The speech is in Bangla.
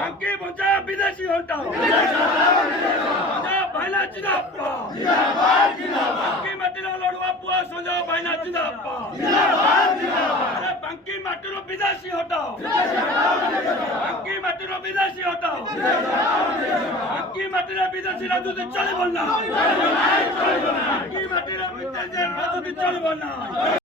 বাকি বঞ্চা বিদেশি হটাও ভাইনা জিন্দাবাদ বাকি মাটির লড়ুয়া পুয়া সঞ্জয় ভাইনা জিন্দাবাদ বাকি মাটির বিদেশি হটাও বাকি মাটির বিদেশি হটাও বাকি মাটির বিদেশি রাজনীতি চলিব না বাকি মাটির বিদেশি রাজনীতি চলিব না।